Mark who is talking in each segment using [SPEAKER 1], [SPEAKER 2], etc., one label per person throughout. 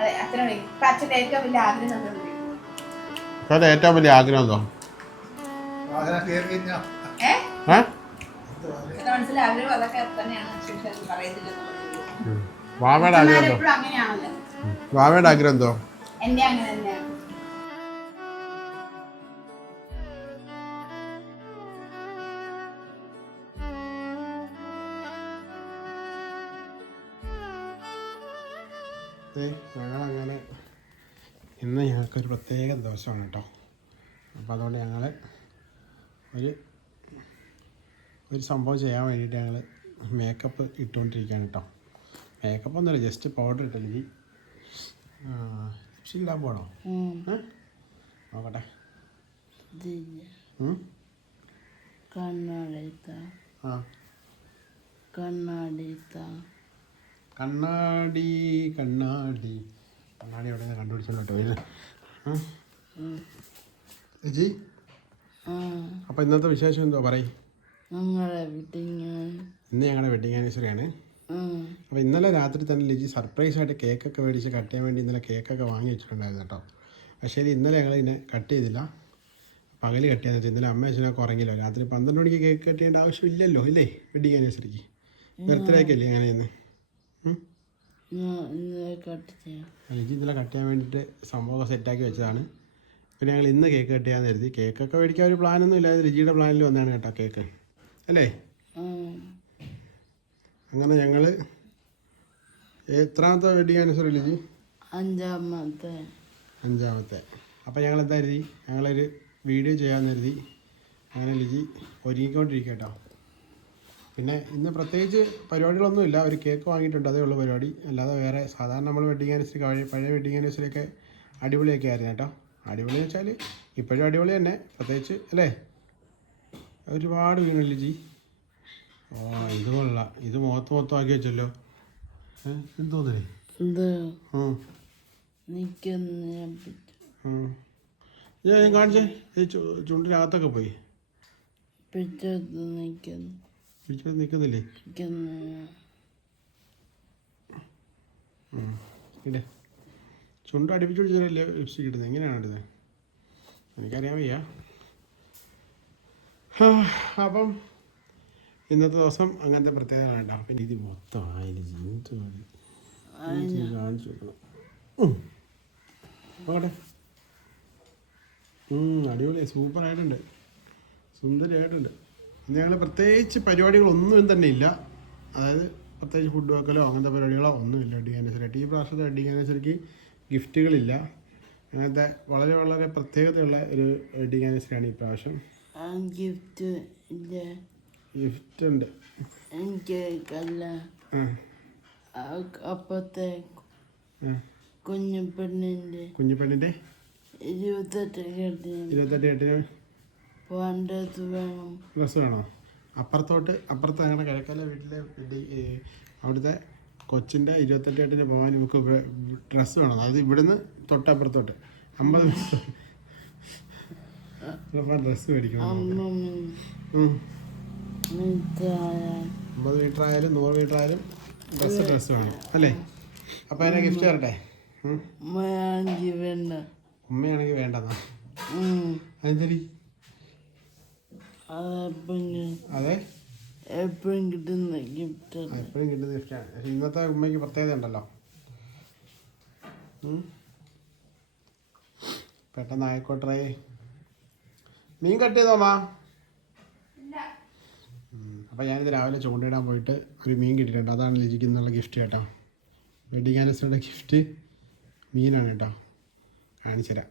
[SPEAKER 1] അതെ ഇപ്പൊ അച്ഛന്റെ ഏറ്റവും വലിയ ആഗ്രഹം
[SPEAKER 2] ഏറ്റവും വലിയ ആഗ്രഹം എന്തോ?
[SPEAKER 1] എന്റെ മനസ്സിലെ ആഗ്രഹം അതൊക്കെ തന്നെയാണ്. ശിക്ഷ
[SPEAKER 2] വാവയുടെ ആഗ്രഹം എന്തോ?
[SPEAKER 1] എപ്പോഴും അങ്ങനെയാണല്ലോ.
[SPEAKER 2] വാവയുടെ ആഗ്രഹം എന്തോ?
[SPEAKER 1] എന്റെ അങ്ങനെ തന്നെയാണ്.
[SPEAKER 2] ഞങ്ങളങ്ങനെ ഇന്ന് ഞങ്ങൾക്കൊരു പ്രത്യേക ദിവസമാണ് കേട്ടോ. അപ്പോൾ അതുകൊണ്ട് ഞങ്ങൾ ഒരു ഒരു സംഭവം ചെയ്യാൻ വേണ്ടിയിട്ട് ഞങ്ങൾ മേക്കപ്പ് ഇട്ടുകൊണ്ടിരിക്കുകയാണ് കേട്ടോ. മേക്കപ്പ് ഒന്നുമില്ല ജസ്റ്റ് പൗഡർ ഇട്ടല്ലെങ്കിൽ ലിപ്സ്റ്റിക് ഇടാൻ പോകണോ? നോക്കട്ടെ?
[SPEAKER 3] കണ്ണാടി
[SPEAKER 2] ആ.
[SPEAKER 3] കണ്ണാടിത്ത
[SPEAKER 2] കണ്ണാടി കണ്ണാടി. കണ്ണാടി അവിടെ നിന്ന് കണ്ടുപിടിച്ചോണ്ട് കേട്ടോ. ഇത്. ചേച്ചി? ഇന്നത്തെ വിശേഷം എന്തോ? പറയും. ഇന്ന് ഞങ്ങളുടെ വെഡിങ് ആനിവേഴ്സറിയാണ് അപ്പോൾ ഇന്നലെ രാത്രി തന്നെ ലിജി സർപ്രൈസ് ആയിട്ട് കേക്കൊക്കെ മേടിച്ച് കട്ട് ചെയ്യാൻ വേണ്ടി ഇന്നലെ കേക്കൊക്കെ വാങ്ങി വെച്ചിട്ടുണ്ടായിരുന്നു കേട്ടോ. പക്ഷേ ഇന്നലെ ഞങ്ങൾ ഇതിനെ കട്ട് ചെയ്തില്ല. പകൽ കട്ട് ചെയ്യാന്ന് വെച്ചാൽ ഇന്നലെ അമ്മ അച്ഛനൊക്കെ ഉറങ്ങില്ല രാത്രി പന്ത്രണ്ട് മണിക്ക് കേക്ക് കട്ട് ചെയ്യേണ്ട ആവശ്യമില്ലല്ലോ ഇല്ലേ? വെഡിങ് ആനിവേഴ്സറിക്ക് ബർത്ത്ഡേക്കല്ലേ അല്ലേ അങ്ങനെ ചെയ്യുന്നത്
[SPEAKER 3] ഇന്നലെ കട്ട്
[SPEAKER 2] ഇന്നലെ ചെയ്യാൻ വേണ്ടിയിട്ട് സംഭവമൊക്കെ സെറ്റാക്കി വെച്ചതാണ്. പിന്നെ ഞങ്ങൾ ഇന്ന് കേക്ക് കട്ട് ചെയ്യാൻ കരുതി. കേക്കൊക്കെ മേടിക്കാൻ ഒരു പ്ലാനൊന്നും ഇല്ലാതെ ലിജിയുടെ പ്ലാനിൽ വന്നാണ് കേട്ടോ കേക്ക്. അല്ലേ? അങ്ങനെ ഞങ്ങൾ എത്രാമത്തെ വെഡിങ് ആനിവേഴ്സറി ലിജി?
[SPEAKER 3] അഞ്ചാമത്തെ.
[SPEAKER 2] അഞ്ചാമത്തെ. അപ്പോൾ ഞങ്ങൾ എന്താ കരുതി? ഞങ്ങളൊരു വീഡിയോ ചെയ്യാമെന്ന് കരുതി. അങ്ങനെ ലിജി ഒരുങ്ങിക്കൊണ്ടിരിക്കുക കേട്ടോ. പിന്നെ ഇന്ന് പ്രത്യേകിച്ച് പരിപാടികളൊന്നുമില്ല ഒരു കേക്ക് വാങ്ങിയിട്ടുണ്ട്. അതേ ഉള്ളൂ പരിപാടി. അല്ലാതെ വേറെ സാധാരണ നമ്മൾ വെഡിങ് ആനിവേഴ്സറി പഴയ പഴയ വെഡിങ് ആനിവേഴ്സറിയൊക്കെ അടിപൊളിയൊക്കെ ആയിരുന്നു കേട്ടോ. അടിപൊളി എന്ന് വെച്ചാൽ ഇപ്പോഴും അടിപൊളി തന്നെ. പ്രത്യേകിച്ച് അല്ലേ? ഒരുപാട് വീണല്ലേ ജി? ഓ ഇത് കൊള്ളാം. ഇത് മുഖത്ത് മൊത്തം ആക്കി വെച്ചല്ലോ. ഇത് ഞാൻ കാണിച്ചേ. ചുണ്ടിനകത്തൊക്കെ പോയി.
[SPEAKER 3] പിറ്റത്ത് നിൽക്കുന്നു
[SPEAKER 2] പിടിച്ചു നിൽക്കുന്നില്ലേ?
[SPEAKER 3] നിൽക്കുന്ന.
[SPEAKER 2] ഇടേ ചുണ്ട് അടുപ്പിച്ച് പിടിച്ചാലല്ലേ ലിപ്സ്റ്റിക് ഇടുന്നത് എങ്ങനെയാണ് ഇടുന്നത് എനിക്കറിയാൻ വയ്യ. അപ്പം ഇന്നത്തെ ദിവസം അങ്ങനത്തെ പ്രത്യേകത വേണ്ട പിന്നെ ഇത് മൊത്തം ആയില്ല? കാണിച്ചു വെക്കണം ഉം, അടിപൊളി സൂപ്പറായിട്ടുണ്ട്. സുന്ദരിയായിട്ടുണ്ട്. ഞങ്ങൾ പ്രത്യേകിച്ച് പരിപാടികളൊന്നും തന്നെ ഇല്ല. അതായത് പ്രത്യേകിച്ച് ഫുഡ് വെക്കലോ അങ്ങനത്തെ പരിപാടികളോ ഒന്നുമില്ല ഡി ആനിവേഴ്സറി ഈ പ്രാവശ്യത്തെ ഡി ആനിവേഴ്സറിക്ക് ഗിഫ്റ്റുകളില്ല അങ്ങനത്തെ വളരെ വളരെ പ്രത്യേകതയുള്ള ഒരു വെഡിങ് ആനിവേഴ്സറിയാണ് ഈ പ്രാവശ്യം.
[SPEAKER 3] ഗിഫ്റ്റ്
[SPEAKER 2] ഗിഫ്റ്റ് ഉണ്ട്.
[SPEAKER 3] അപ്പത്തെ കുഞ്ഞു പെണ്ണിന്റെ
[SPEAKER 2] കുഞ്ഞിപ്പെണ്ണിന്റെ
[SPEAKER 3] ഇരുപത്തെട്ട് കെട്ടി
[SPEAKER 2] ഇരുപത്തെട്ട്
[SPEAKER 3] വേണ്ടത് വേണം.
[SPEAKER 2] അപ്പുറത്തോട്ട് അപ്പുറത്ത് അങ്ങനെ കിഴക്കല വീട്ടിലെ അവിടുത്തെ കൊച്ചിന്റെ ഇരുപത്തെട്ട് എട്ടിന് പോകാൻ നമുക്ക് ഡ്രസ്സ് വേണം. അതായത് ഇവിടുന്ന് തൊട്ടപ്പുറത്തോട്ട്. അമ്പത് ഡ്രസ്സ് മേടിക്കണം അമ്പത് മീറ്റർ ആയാലും നൂറ് മീറ്റർ ആയാലും ഡ്രസ്സ് ഡ്രസ്സ് വേണം. അല്ലേ? അപ്പം അതിനെ ഗിഫ്റ്റ് തരട്ടെ?
[SPEAKER 3] വേണ്ട.
[SPEAKER 2] ഉമ്മയാണെങ്കിൽ വേണ്ടെന്നാ?
[SPEAKER 3] ഉം.
[SPEAKER 2] അതെന്തരി
[SPEAKER 3] അതെപ്പോഴും
[SPEAKER 2] അതെ?
[SPEAKER 3] എപ്പോഴും കിട്ടുന്ന ഗിഫ്റ്റ്
[SPEAKER 2] എപ്പോഴും കിട്ടുന്ന ഗിഫ്റ്റാണ് പക്ഷേ ഇന്നത്തെ ഉമ്മയ്ക്ക് പ്രത്യേകത ഉണ്ടല്ലോ. പെട്ടെന്ന് ആയിക്കോട്ടെ. മീൻ കട്ട് ചെയ്തോ മാ? അപ്പം ഞാനിത് രാവിലെ ചൂണ്ടയിടാൻ പോയിട്ട് ഒരു മീൻ കിട്ടിയിട്ടുണ്ട്. അതാണ് ലിജിക്കുന്നുള്ള ഗിഫ്റ്റ് കേട്ടോ. വെഡിങ് ആനിവേഴ്സറിയുടെ ഗിഫ്റ്റ് മീനാണ് കേട്ടോ. കാണിച്ചു തരാം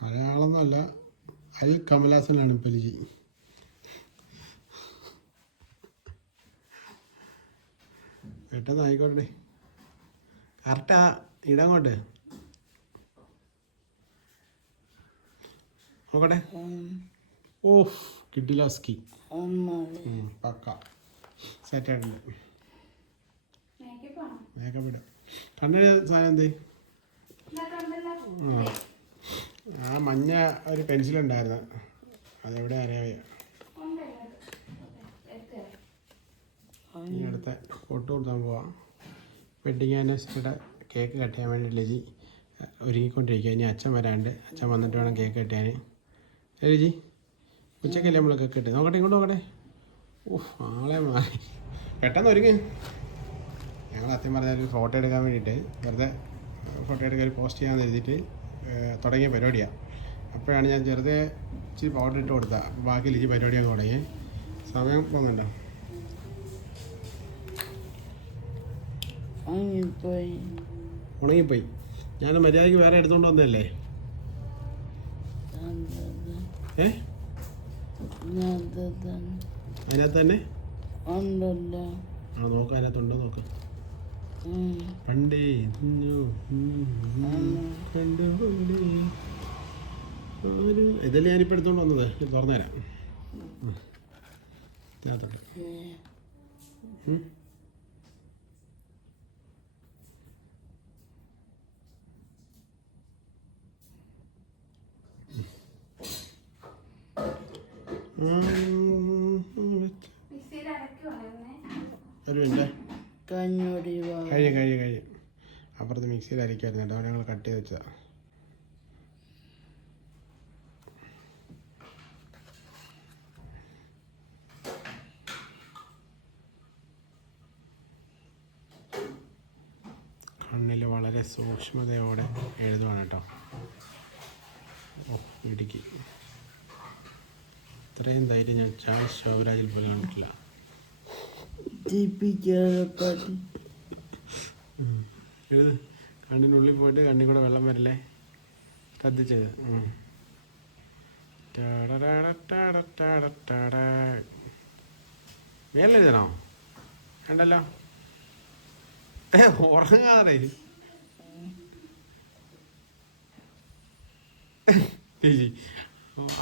[SPEAKER 2] മലയാളമൊന്നുമല്ല. അൽ കമലാസനാണ് ഇപ്പോൾ ലിജി. പെട്ടെന്ന് ആയിക്കോട്ടെ. കറക്റ്റാ ഇടങ്ങോട്ട് നോക്കട്ടെ. ഓഫ് കിട്ടില്ല സ്കി
[SPEAKER 3] അമ്മ
[SPEAKER 2] പക്ക. സെറ്റായിട്ടുണ്ട്
[SPEAKER 1] മേക്കപ്പ് ആണോ?
[SPEAKER 2] മേക്കപ്പ് ഇടാം. കണ്ണിന് സാധനം എന്തേ? ആ. ആ മഞ്ഞ ഒരു പെൻസിൽ ഉണ്ടായിരുന്നു അതെവിടെ
[SPEAKER 1] അറിയാവേ?
[SPEAKER 2] ഈ അടുത്ത ഫോട്ടോ കൊടുത്താൽ പോവാം. വെഡിങ് ആനിവേഴ്സറിയുടെ കേക്ക് കട്ട് ചെയ്യാൻ വേണ്ടി ലജി ഒരുങ്ങിക്കൊണ്ടിരിക്കുക ഇനി അച്ഛൻ വരാണ്ട്. അച്ഛൻ വന്നിട്ട് വേണം കേക്ക് കട്ട് ചെയ്യാൻ. ലജി ഉച്ചക്കല്ലേ നമ്മൾ കേക്ക് കട്ട് നോക്കട്ടെ ഇങ്ങോട്ട് നോക്കട്ടെ. ഓഹ് ആളെ മാറി. പെട്ടെന്ന് ഒരുങ്ങി. ഞങ്ങൾ സത്യം പറഞ്ഞാൽ ഫോട്ടോ എടുക്കാൻ വേണ്ടിയിട്ട് വെറുതെ ഫോട്ടോ എടുക്കാൻ പോസ്റ്റ് ചെയ്യാമെന്ന് എഴുതിയിട്ട് തുടങ്ങിയ പരിപാടിയാണ് അപ്പോഴാണ് ഞാൻ ചെറുതെ ഇച്ചിരി പൗഡർ ഇട്ട് കൊടുത്ത ബാക്കി ലിജി പരിപാടിയൊക്കെ തുടങ്ങി. സമയം പോകുന്നുണ്ടോ ഉണങ്ങിപ്പോയി. ഞാൻ മര്യാദയ്ക്ക് വേറെ എടുത്തുകൊണ്ട് വന്നതല്ലേ? ഏ? അതിനകത്ത് തന്നെ? ആ നോക്കാം അതിനകത്തുണ്ടോ നോക്കാം. പണ്ടേ. ഒരു- ഇതല്ലേ ഞാനിപ്പോൾ എടുത്തോണ്ട് വന്നത്. തുറന്നുതരാം
[SPEAKER 1] അരക്കുവാണേ
[SPEAKER 2] ഒരു മിനിറ്റ്. കഴിയും കഴിയും കഴിയും. അപ്പുറത്ത് മിക്സിയിൽ അരിക്കായിരുന്നു കേട്ടോ. ഞങ്ങൾ കട്ട് ചെയ്ത് വെച്ചതാണ് കണ്ണിൽ വളരെ സൂക്ഷ്മതയോടെ എഴുതുവാണ് കേട്ടോ. ഓ ഇടുക്കി. ഇത്രയും ധൈര്യം ഞാൻ ചായ ശോഭരാജിൽ പോലും കണ്ടിട്ടില്ല. കണ്ണിനുള്ളിൽ പോയിട്ട് കണ്ണിൽ കൂടെ വെള്ളം വരല്ലേ? ശ്രദ്ധിച്ചത്. മേലെ എഴുതണോ വേണ്ടല്ലോ ഏ ഉറങ്ങാതെ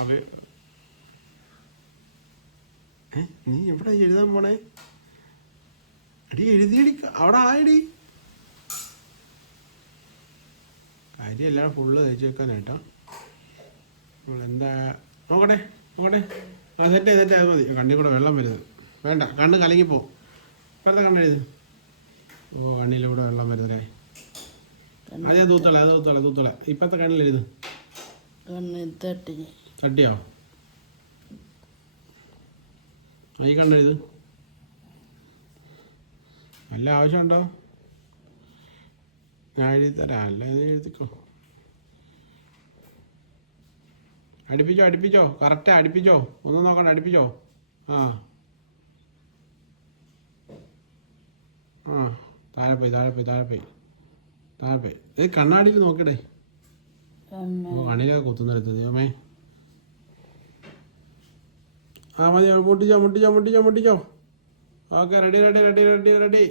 [SPEAKER 2] അവ നീ എവിടെ എഴുതാൻ പോണേ അടി എഴുതിയടി അവിടെ ആയടി. കാര്യമെല്ലാം ഫുള്ള് തയ്ച്ചു വെക്കാനായിട്ടാ നമ്മളെന്താ നോക്കട്ടെ നോക്കട്ടെ. ആ തെറ്റേ തെറ്റേ അത് മതി. കണ്ണിൽ കൂടെ വെള്ളം വരുത് വേണ്ട കണ്ണ് കലങ്ങിപ്പോ വെറുതെ കണ്ണെഴുത് ഓ കണ്ണിലൂടെ വെള്ളം വരുന്നേ അതേ തൂത്തോളെ അതേ തൂത്തോളെ തൂത്തോളെ ഇപ്പത്തെ കണ്ണിലെഴുത്
[SPEAKER 3] കണ്ണിൽ തട്ടി.
[SPEAKER 2] തട്ടിയോ? ഈ കണ്ണെഴുത്. നല്ല ആവശ്യമുണ്ടോ? ഞാൻ എഴുതി തരാം. അല്ല ഇത് എഴുതിക്കോ. അടുപ്പിച്ചോ അടുപ്പിച്ചോ. കറക്റ്റ് അടുപ്പിച്ചോ. ഒന്ന് നോക്കണ്ട അടുപ്പിച്ചോ. ആ. ആ താഴെ പോയി താഴെ പോയി താഴെ പോയി. താഴെ പോയി. ഇത് കണ്ണാടിയിൽ ഓ കണ്ണിലൊക്കെ കുത്തുന്നെടുത്തത് അമ്മേ ആ മതി മുട്ടിച്ചോ മുട്ടിച്ചോ മുട്ടിച്ചോ മുട്ടിച്ചോ. Okay ready ready ready ready ready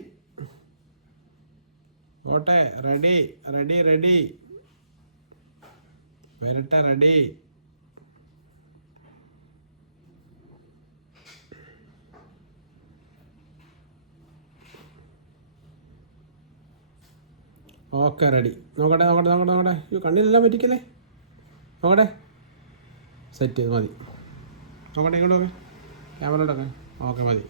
[SPEAKER 2] ഓട്ടെ റെഡി റെഡി റെഡി വരട്ടെ റെഡി ഓക്കെ റെഡി നോക്കട്ടെ നോക്കട്ടെ നോക്കട്ടെ നോക്കട്ടെ. അയ്യോ കണ്ണിലെല്ലാം പറ്റിക്കല്ലേ? നോക്കട്ടെ. സെറ്റ് ചെയ്ത് മതി. നോക്കട്ടെ ഇങ്ങോട്ട് നോക്കെ. ക്യാമറയോടൊക്കെ ഓക്കെ മതി.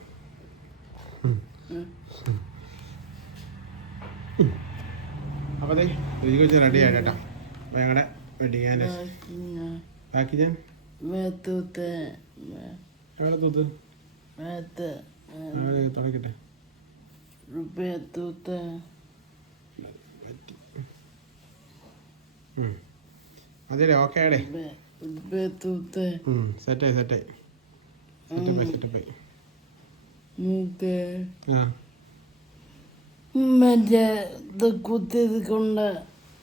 [SPEAKER 2] അപ്പോൾ അതെ ഇതിൽ വെച്ച് റെഡി ആയിട്ട് കേട്ടോ. അപ്പോൾ ഞങ്ങളുടെ വെഡിങ് ആന്റെ ബാക്കി ഞാൻ? തൂത്ത്
[SPEAKER 3] മേത്ത്
[SPEAKER 2] അവനെ തുടക്കട്ടെ.
[SPEAKER 3] മേത്തൂത്ത്
[SPEAKER 2] അതെല്ലേ ഓക്കെ ആടേ സെറ്റായി സെറ്റായി സെറ്റപ്പായി സെറ്റപ്പായി ആ.
[SPEAKER 3] മറ്റേ ഇത് കുത്തിയത് കൊണ്ട്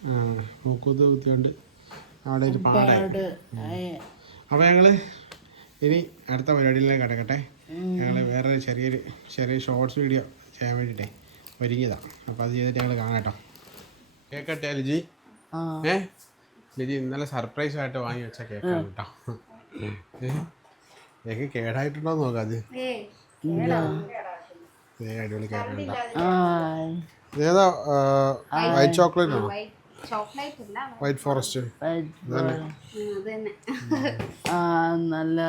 [SPEAKER 2] ആ മൂക്കൂത്ത് കുത്തിയോണ്ട് അവിടെ ഒരു
[SPEAKER 3] പാട്.
[SPEAKER 2] അപ്പോൾ ഞങ്ങൾ ഇനി അടുത്ത പരിപാടിയിലേക്ക് കിടക്കട്ടെ. ഞങ്ങൾ വേറെ ചെറിയൊരു ചെറിയ ഷോർട്സ് വീഡിയോ ചെയ്യാൻ വേണ്ടിയിട്ടേ ഒരുങ്ങിയതാണ് അപ്പോൾ അത് ചെയ്തിട്ട് ഞങ്ങൾ കാണാം കേട്ടോ കേക്കട്ടെ ലിജി?
[SPEAKER 3] ആ.
[SPEAKER 2] ഏ? ലിജി ഇന്നലെ സർപ്രൈസ് ആയിട്ട് വാങ്ങി വെച്ച കേക്കാണ് കേട്ടോ. കേക്ക് കേടായിട്ടുണ്ടോ നോക്കാം അത്. അടിപൊളി ഇതേതാ വൈറ്റ് ചോക്ലേറ്റ് ആണോ?
[SPEAKER 1] വൈറ്റ്
[SPEAKER 2] ഫോറസ്റ്റ്
[SPEAKER 3] നല്ല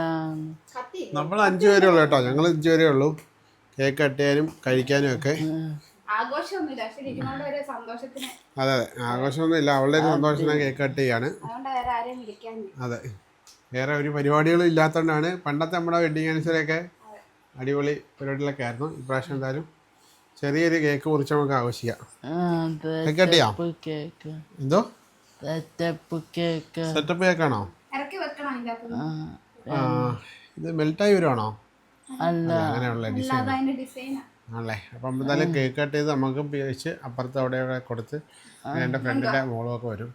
[SPEAKER 2] നമ്മൾ അഞ്ചു പേരേ ഉള്ളൂ കേട്ടോ. ഞങ്ങൾ അഞ്ചു പേരേ ഉള്ളൂ. കേക്ക് കട്ട് ചെയ്യാനും കഴിക്കാനും ഒക്കെ. അതെ അതെ. ആഘോഷമൊന്നും ഇല്ല അവളുടെ ഒരു സന്തോഷത്തിന് കേക്ക് കട്ട് ചെയ്യാണ്. അതെ. വേറെ ഒരു പരിപാടികളും ഇല്ലാത്തതുകൊണ്ടാണ് പണ്ടത്തെ നമ്മുടെ വെഡിങ് ആനിവേഴ്സറിയൊക്കെ അടിപൊളി പരിപാടികളൊക്കെ ആയിരുന്നു. ഇപ്രാവശ്യം എന്തായാലും ചെറിയൊരു കേക്ക് മുറിച്ച് നമുക്ക് ആഘോഷിക്കാം. കേക്ക് എന്തോ? സെറ്റപ്പ് കേക്കാണോ ഇത് മെൽറ്റായി വരുവാണോ? അങ്ങനെയുള്ള ഡിസൈൻ ആണല്ലേ? അപ്പം എന്തായാലും കേക്ക് കട്ട് ചെയ്ത് നമുക്ക് ഉപയോഗിച്ച് അപ്പുറത്ത് അവിടെ ഇവിടെ കൊടുത്ത് എന്റെ ഫ്രണ്ടിന്റെ മോളും ഒക്കെ വരും.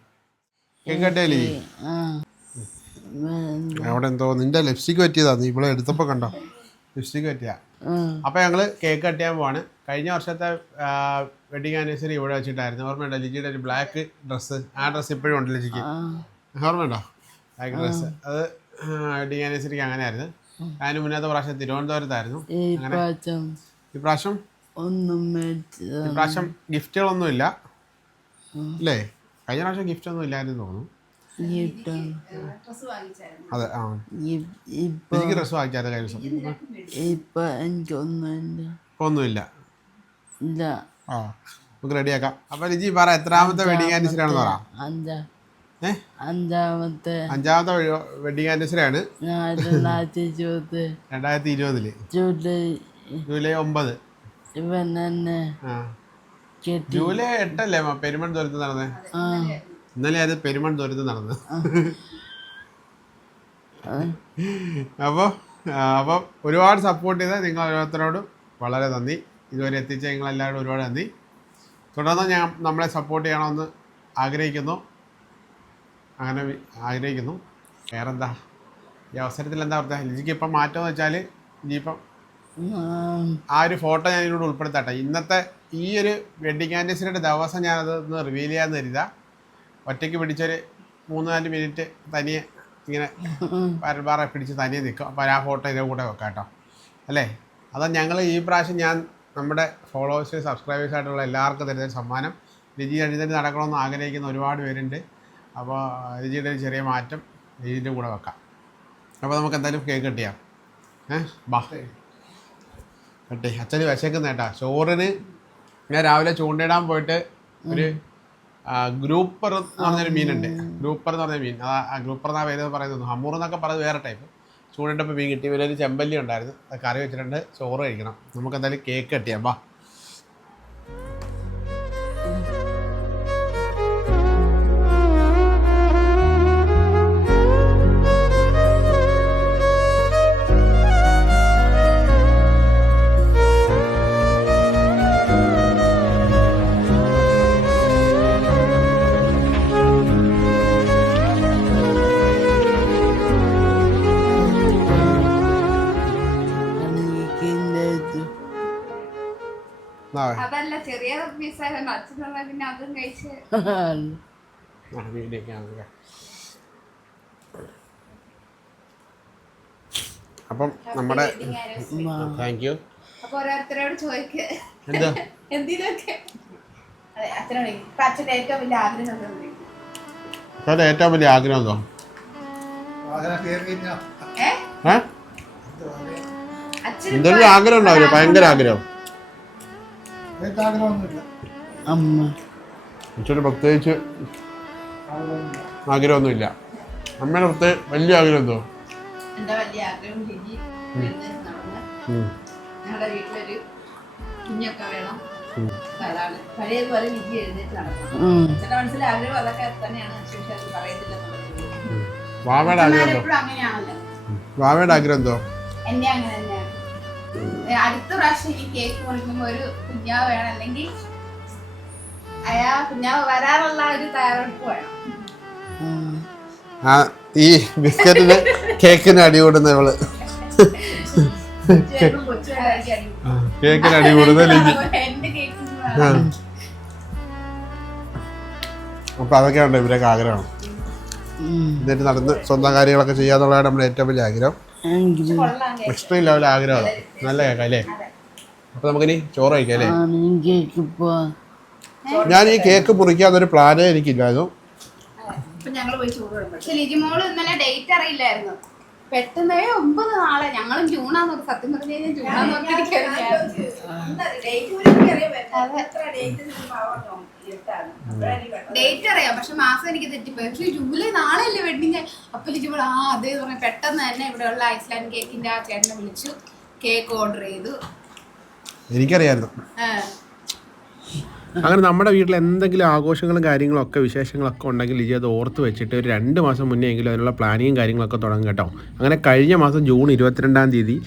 [SPEAKER 2] കേക്ക് കട്ട് ചെയ്യലേ
[SPEAKER 3] ആ.
[SPEAKER 2] അവിടെ എന്തോ നിന്റെ ലിപ്സ്റ്റിക്ക് പറ്റിയതാ നീ ഇവിടെ എടുത്തപ്പോൾ കണ്ടോ? ലിപ്സ്റ്റിക്ക് പറ്റിയ. അപ്പോൾ ഞങ്ങൾ കേക്ക് കട്ട് ചെയ്യാൻ പോവാണ്. കഴിഞ്ഞ വർഷത്തെ വെഡിങ് ആനിവേഴ്സറി ഇവിടെ വെച്ചിട്ടായിരുന്നു. ഓർമ്മയുണ്ടോ? ലിജിയുടെ ഒരു ബ്ലാക്ക് ഡ്രസ്സ് ആ ഡ്രസ്സ് ഇപ്പോഴും ഉണ്ട് ലിജിക്ക്. ഓർമ്മയുണ്ടോ? ബ്ലാക്ക് ഡ്രസ്സ് അത് വെഡിങ് ആനിവേഴ്സറിക്ക് അങ്ങനെയായിരുന്നു. അതിന് മുന്നത്തെ പ്രാവശ്യം തിരുവനന്തപുരത്തായിരുന്നു.
[SPEAKER 3] ഈ പ്രാവശ്യം
[SPEAKER 2] ഇപ്രാവശ്യം
[SPEAKER 3] ഒന്നും ഈ
[SPEAKER 2] ഇപ്രാവശ്യം ഗിഫ്റ്റുകളൊന്നും ഇല്ല? അല്ലേ കഴിഞ്ഞ പ്രാവശ്യം ഗിഫ്റ്റ് ഒന്നും ഇല്ലായിരുന്നു തോന്നുന്നു. അതെ ആ.
[SPEAKER 3] ഇപ്പൊ
[SPEAKER 2] എനിക്ക് ഡ്രസ്സ് വാങ്ങിച്ചായിരുന്നു കഴിഞ്ഞ ദിവസം
[SPEAKER 3] ഇപ്പൊ എനിക്കൊന്നുമില്ല
[SPEAKER 2] ഇപ്പൊ ഒന്നുമില്ല
[SPEAKER 3] ഇല്ല.
[SPEAKER 2] ആ നമുക്ക് റെഡിയാക്കാം അപ്പൊ ലിജി പറ എത്രാമത്തെ വെഡിങ് ആനിവേഴ്സറി ആണെന്ന് പറ.
[SPEAKER 3] അഞ്ചാമത്തെ.
[SPEAKER 2] അഞ്ചാമത്തെ വെഡിങ് ആനിവേഴ്സറി ആണ്.
[SPEAKER 3] രണ്ടായിരത്തി ഇരുപത്.
[SPEAKER 2] രണ്ടായിരത്തി ഇരുപതിൽ.
[SPEAKER 3] ജൂലൈ.
[SPEAKER 2] ജൂലൈ ഒമ്പത്.
[SPEAKER 3] ഇവൻ
[SPEAKER 2] ജൂലൈ എട്ടല്ലേ പെരുമൺ ദുരത്ത്
[SPEAKER 3] നടന്നേ?
[SPEAKER 2] ഇന്നലെ അത് പെരുമൺതുരത്ത്
[SPEAKER 3] നടന്നു
[SPEAKER 2] അപ്പോൾ അപ്പം ഒരുപാട് സപ്പോർട്ട് ചെയ്ത നിങ്ങൾ ഓരോരുത്തരോടും വളരെ നന്ദി. ഇതുവരെ എത്തിച്ച നിങ്ങളെല്ലാവരോടും ഒരുപാട് നന്ദി. തുടർന്ന് ഞാൻ നമ്മളെ സപ്പോർട്ട് ചെയ്യണമെന്ന് ആഗ്രഹിക്കുന്നു. അങ്ങനെ ആഗ്രഹിക്കുന്നു. വേറെന്താ? ഈ അവസരത്തിൽ എന്താ പറയുക ലിജിക്ക് ഇപ്പം മാറ്റം എന്ന് വെച്ചാൽ ഇനിയിപ്പം. ആ ഒരു ഫോട്ടോ ഞാൻ ഇതിനോട് ഉൾപ്പെടുത്തട്ടെ ഇന്നത്തെ ഈ ഒരു വെഡിങ് ആനിവേഴ്സറിയുടെ ദിവസം ഞാനത് ഒന്ന് റിവീൽ ചെയ്യാമെന്ന് കരുതാ. ഒറ്റയ്ക്ക് പിടിച്ചൊരു മൂന്ന് നാല് മിനിറ്റ് തനിയെ ഇങ്ങനെ പരൽപാറ പിടിച്ച് തനിയെ നിൽക്കും. അപ്പോൾ ആ ഫോട്ടോ ഇതിന്റെ കൂടെ വെക്കാം കേട്ടോ. അല്ലേ? അതാ ഞങ്ങൾ ഈ പ്രാവശ്യം ഞാൻ നമ്മുടെ ഫോളോവേഴ്സ് സബ്സ്ക്രൈബേഴ്സ് ആയിട്ടുള്ള എല്ലാവർക്കും തരുന്ന സമ്മാനം. രുചി എഴുന്നേറ്റ് നടക്കണമെന്ന് ആഗ്രഹിക്കുന്ന ഒരുപാട് പേരുണ്ട്. അപ്പോൾ രുചിയുടെ ഒരു ചെറിയ മാറ്റം രുചിന്റെ കൂടെ വെക്കാം. അപ്പോൾ നമുക്ക് എന്തായാലും കേക്ക് കിട്ടിയാം ഏഹ് ബാ. കട്ടെ അച്ഛന് വിശക്കുന്ന കേട്ടാ. ചോറിന് ഞാൻ രാവിലെ ചൂണ്ടയിടാൻ പോയിട്ട് ഒരു ഗ്രൂപ്പർ എന്ന് പറഞ്ഞൊരു മീനുണ്ട്. ഗ്രൂപ്പർ എന്ന് പറഞ്ഞ മീൻ. അതാ ആ ഗ്രൂപ്പർ എന്നാ പേര് പറയുന്നത് ഹമ്മൂർ എന്നൊക്കെ പറയുന്നത് വേറെ ടൈപ്പ് ചൂടിട്ടപ്പോൾ മീൻ കിട്ടി. വലിയൊരു ചെമ്പല്ലി ഉണ്ടായിരുന്നു. അത് കറി വെച്ചിട്ടുണ്ട്. ചോറ് കഴിക്കണം. നമുക്ക് എന്തായാലും കേക്ക് കട്ടിയാം വാ.
[SPEAKER 1] അതല്ല ചെറിയ പീസായിരുന്നു അച്ഛൻ പിന്നെ അതും കഴിച്ച്.
[SPEAKER 2] അപ്പം നമ്മുടെ. താങ്ക് യു
[SPEAKER 1] അപ്പൊ ഓരോരുത്തരോട് എന്തിനൊക്കെ? ഏറ്റവും വലിയ ആഗ്രഹം
[SPEAKER 2] ഏറ്റവും വലിയ ആഗ്രഹം എന്തോ? എന്തെങ്കിലും ആഗ്രഹം ഉണ്ടാവില്ല? ഭയങ്കര ആഗ്രഹം.
[SPEAKER 4] ആഗ്രഹമൊന്നുമില്ല.
[SPEAKER 3] അമ്മ.
[SPEAKER 2] അച്ഛന് പ്രത്യേകിച്ച് ആഗ്രഹമൊന്നുമില്ല. അമ്മയുടെ പ്രത്യേക വലിയ ആഗ്രഹം എന്തോ?
[SPEAKER 1] വലിയ ആഗ്രഹം ലിജി എഴുന്നേറ്റ് നടന്ന് ഞങ്ങളുടെ വീട്ടിലൊരു കുഞ്ഞൊക്കെ വേണം.
[SPEAKER 2] ഉം.
[SPEAKER 1] അതാണ്. പഴയതുപോലെ ലിജി എഴുന്നേറ്റ് നടക്കണം
[SPEAKER 3] ഉം.
[SPEAKER 1] അച്ഛന്റെ മനസ്സിൽ ആഗ്രഹം അതൊക്കെ തന്നെയാണ്. പക്ഷേ അത് പറയുന്നില്ല
[SPEAKER 2] വാവയുടെ ആഗ്രഹം എന്തോ?
[SPEAKER 1] എപ്പോഴും അങ്ങനെയാണല്ലോ.
[SPEAKER 2] വാവയുടെ ആഗ്രഹം എന്തോ?
[SPEAKER 1] അങ്ങനെ തന്നെയാണ് ഏ, അടുത്ത പ്രാവശ്യം ഈ കേക്ക് മുറിക്കുമ്പോ ഒരു കുഞ്ഞാവ് വേണം. അല്ലെങ്കിൽ അയാ കുഞ്ഞാവ് വരാറുള്ള ഒരു തയ്യാറെടുപ്പ് വേണം.
[SPEAKER 2] ആ ഈ ബിസ്ക്കറ്റിന് കേക്കിന് അടി കൂടുന്ന
[SPEAKER 1] ഇവൾ.
[SPEAKER 2] കേക്കിന് അടി കൂടുന്ന ലിജി. അപ്പൊ അതൊക്കെയാണ് ഇവരൊക്കെ ആഗ്രഹം. എന്നിട്ട് നടന്ന് സ്വന്തം കാര്യങ്ങളൊക്കെ ചെയ്യാന്നുള്ളതാണ് നമ്മുടെ ഏറ്റവും വലിയ ആഗ്രഹം. എക്സ്ട്രീം ലെവൽ ആഗ്രഹം നല്ല കേൾക്കാം അല്ലേ? അപ്പൊ നമുക്കിനി ചോറ് കഴിക്കാം അല്ലേ? ഞാൻ ഈ കേക്ക് മുറിക്കാന്നൊരു പ്ലാനേ എനിക്കില്ലായിരുന്നു.
[SPEAKER 1] ഞങ്ങൾ പോയി ചോറ് പക്ഷെ ലിജിമോൾ ഇന്നലെ ഡേറ്റ് അറിയില്ലായിരുന്നു. പെട്ടെന്നേ ഒമ്പത് നാളെ. ഞങ്ങളും ജൂണാന്ന് ഓർത്ത് സത്യം പറഞ്ഞു കഴിഞ്ഞാൽ ജൂണാന്ന് ഡേറ്റ് അറിയാം. പക്ഷെ മാസം എനിക്ക് തെറ്റിപ്പോയി. പക്ഷെ ജൂലൈ നാളെ അല്ലേ വെഡിങ് അപ്പൊ ലിജി പറഞ്ഞു, ആ അതേ പറഞ്ഞു. പെട്ടെന്ന് തന്നെ ഇവിടെയുള്ള ഐസ്ലാൻഡ് കേക്കിന്റെ ആ ചേട്ടനെ വിളിച്ചു. കേക്ക് ഓർഡർ ചെയ്തു.
[SPEAKER 2] എനിക്കറിയായിരുന്നു.
[SPEAKER 1] ആ.
[SPEAKER 2] അങ്ങനെ നമ്മുടെ വീട്ടിൽ എന്തെങ്കിലും ആഘോഷങ്ങളും കാര്യങ്ങളും ഒക്കെ വിശേഷങ്ങളൊക്കെ ഉണ്ടെങ്കിൽ ലിജി അത് ഓർത്ത് വെച്ചിട്ട് ഒരു രണ്ട് മാസം മുന്നേ എങ്കിലും അതിനുള്ള പ്ലാനിങ്ങും കാര്യങ്ങളൊക്കെ തുടങ്ങും കേട്ടോ. അങ്ങനെ കഴിഞ്ഞ മാസം ജൂൺ ഇരുപത്തിരണ്ടാം തീയതി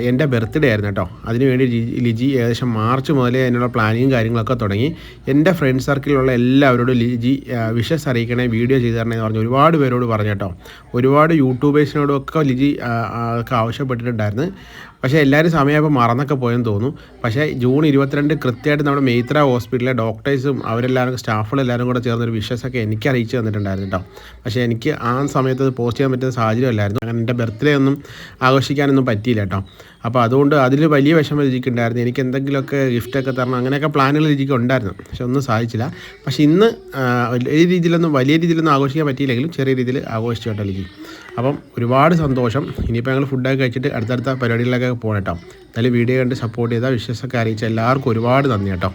[SPEAKER 2] എന്റെ ബർത്ത്ഡേ ആയിരുന്നു കേട്ടോ. അതിനുവേണ്ടി ലിജി- ഏകദേശം മാർച്ച് മുതലേ അതിനുള്ള പ്ലാനിങ്ങും കാര്യങ്ങളൊക്കെ തുടങ്ങി. എന്റെ ഫ്രണ്ട് സർക്കിളിലുള്ള എല്ലാവരോടും ലിജി വിഷസ് അറിയിക്കണേ വീഡിയോ ചെയ്തു തരണേ എന്ന് പറഞ്ഞ് ഒരുപാട് പേരോട് പറഞ്ഞു കേട്ടോ. ഒരുപാട് യൂട്യൂബേഴ്സിനോടും ഒക്കെ ലിജി ആവശ്യപ്പെട്ടിട്ടുണ്ടായിരുന്നു. പക്ഷേ എല്ലാവരും സമയമായപ്പോൾ മറന്നൊക്കെ പോയെന്ന് തോന്നുന്നു. പക്ഷേ ജൂൺ ഇരുപത്തിരണ്ട് കൃത്യമായിട്ട് നമ്മുടെ മെയ്ത്ര ഹോസ്പിറ്റലിലെ ഡോക്ടേഴ്സും അവരെല്ലാവരും സ്റ്റാഫുകളും എല്ലാവരും കൂടെ ചേർന്നൊരു വിഷസൊക്കെ എനിക്ക് അറിയിച്ചു തന്നിട്ടുണ്ടായിരുന്നു കേട്ടോ. പക്ഷേ എനിക്ക് ആ സമയത്ത് അത് പോസ്റ്റ് ചെയ്യാൻ പറ്റുന്ന സാഹചര്യമല്ലായിരുന്നു അങ്ങനെ എന്റെ ബർത്ത്ഡേ ഒന്നും ആഘോഷിക്കാനൊന്നും പറ്റിയില്ല കേട്ടോ. അപ്പോൾ അതുകൊണ്ട് അതിൽ വലിയ വിഷമം രചിക്കുന്നുണ്ടായിരുന്നു എനിക്ക് എന്തെങ്കിലുമൊക്കെ ഗിഫ്റ്റൊക്കെ തരണം അങ്ങനെയൊക്കെ പ്ലാനുകൾ രുചിക്ക് ഉണ്ടായിരുന്നു. പക്ഷെ ഒന്നും സാധിച്ചില്ല. പക്ഷേ ഇന്ന് ഒരു രീതിയിലൊന്നും വലിയ രീതിയിലൊന്നും ആഘോഷിക്കാൻ പറ്റിയില്ലെങ്കിലും ചെറിയ രീതിയിൽ ആഘോഷിച്ചു കേട്ടോ ലിജി. അപ്പം ഒരുപാട് സന്തോഷം. ഇനിയിപ്പോൾ ഞങ്ങൾ ഫുഡൊക്കെ കഴിച്ചിട്ട് അടുത്തടുത്ത പരിപാടികളിലൊക്കെ പോകണം കേട്ടോ. എന്തായാലും വീഡിയോ കണ്ട് സപ്പോർട്ട് ചെയ്ത വിശ്വസൊക്കെ അറിയിച്ച എല്ലാവർക്കും ഒരുപാട് നന്ദി കേട്ടോ.